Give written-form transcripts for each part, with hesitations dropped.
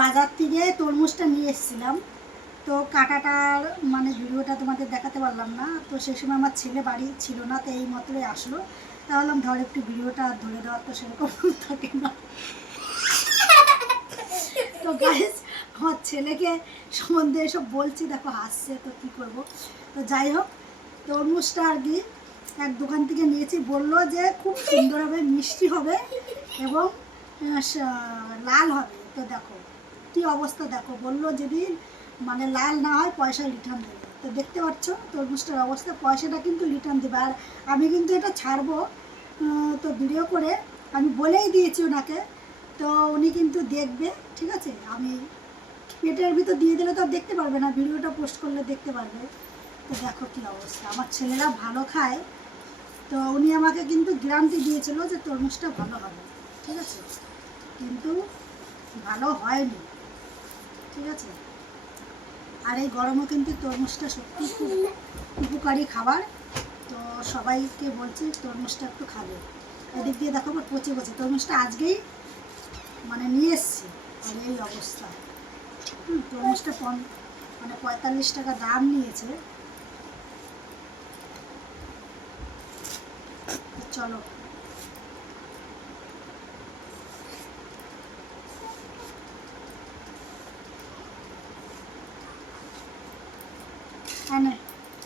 বাজার থেকে তরমুজটা নিয়ে এসেছিলাম। তো কাটাটার মানে ভিডিওটা তোমাদের দেখাতে পারলাম না। তো সেই সময় আমার ছেলে বাড়ি ছিল না, তো এই মাত্রই আসলো। তা বললাম ধর একটু ভিডিওটা ধরে দেওয়ার তো সেরকম থাকে না। তো গাইস আমার ছেলেকে সম্বন্ধে এসব বলছি, দেখো হাসছে, তো কী করবো। তো যাই হোক, তরমুজটা আর কি এক দোকান থেকে নিয়েছি, বললো যে খুব সুন্দর হবে, মিষ্টি হবে এবং লাল হবে। তো দেখো কি অবস্থা, দেখো বললো যদি মানে লাল না হয় পয়সা রিটার্ন দেবে। তো দেখতে পাচ্ছ তরমুজটার অবস্থা, পয়সাটা কিন্তু রিটার্ন দেবে। আর আমি কিন্তু এটা ছাড়বো তো ভিডিও করে, আমি বলেই দিয়েছি ওনাকে। তো উনি কিন্তু দেখবে, ঠিক আছে। আমি পেটের ভিতর দিয়ে দিলে তো আর দেখতে পারবে না, ভিডিওটা পোস্ট করলে দেখতে পারবে। তো দেখো কী অবস্থা, আমার ছেলেরা ভালো খায়। তো উনি আমাকে কিন্তু গ্যারান্টি দিয়েছিল যে তরমুজটা ভালো হবে, ঠিক আছে, কিন্তু ভালো হয়নি, ঠিক আছে। আর এই গরমে কিন্তু তরমুজটা সত্যি খুব উপকারী খাবার। তো সবাইকে বলছি তরমুজটা একটু খাবে। এদিক দিয়ে দেখো আবার পচে পচে, তরমুজটা আজকেই মানে নিয়ে এসছি, আর এই অবস্থা। তরমুজটা মানে 45 টাকা দাম নিয়েছে। চলো নে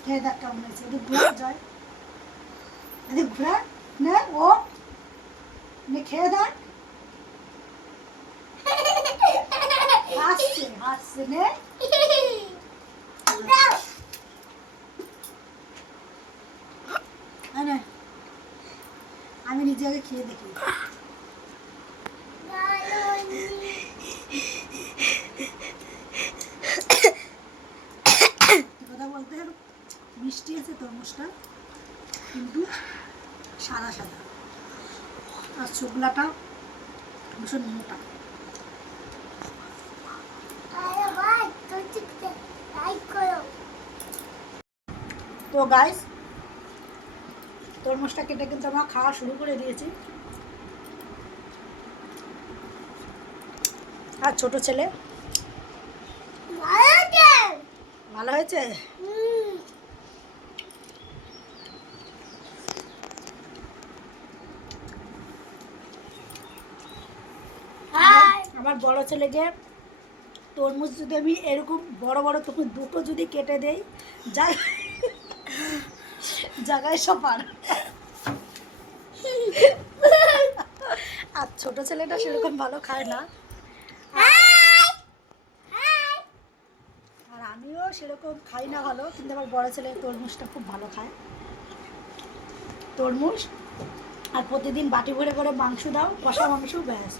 খেয়ে দেখ কেমন হয়েছে। এদিক ঘোরা যায়, এদিক ঘোরা, নে ও নে খেয়ে দেখ। হাসছে হাসছে, নে আমি নিজে আগে খেয়ে দেখি। কথা বলতে মিষ্টি আছে তরমুজটা, কিন্তু সাদা সাদা, আর শুকলাটা ভীষণ মোটা। তো গাইস তরমুজটা কেটে কিন্তু আমরা খাওয়া শুরু করে দিয়েছি। আর ছোট ছেলে ভালো হয়েছে। আমার বড় ছেলেকে তরমুজ যদি আমি এরকম বড় বড় তখন দুটো যদি কেটে দেই, জায়গায় সবার। আর ছোট ছেলেটা সেরকম ভালো খায় না, আর আমিও সেরকম খাই না ভালো, কিন্তু আমার বড় ছেলে তরমুজটা খুব ভালো খায়। তরমুজ আর প্রতিদিন বাটি ভরে করে মাংস দাও, কষা মাংস, ব্যাস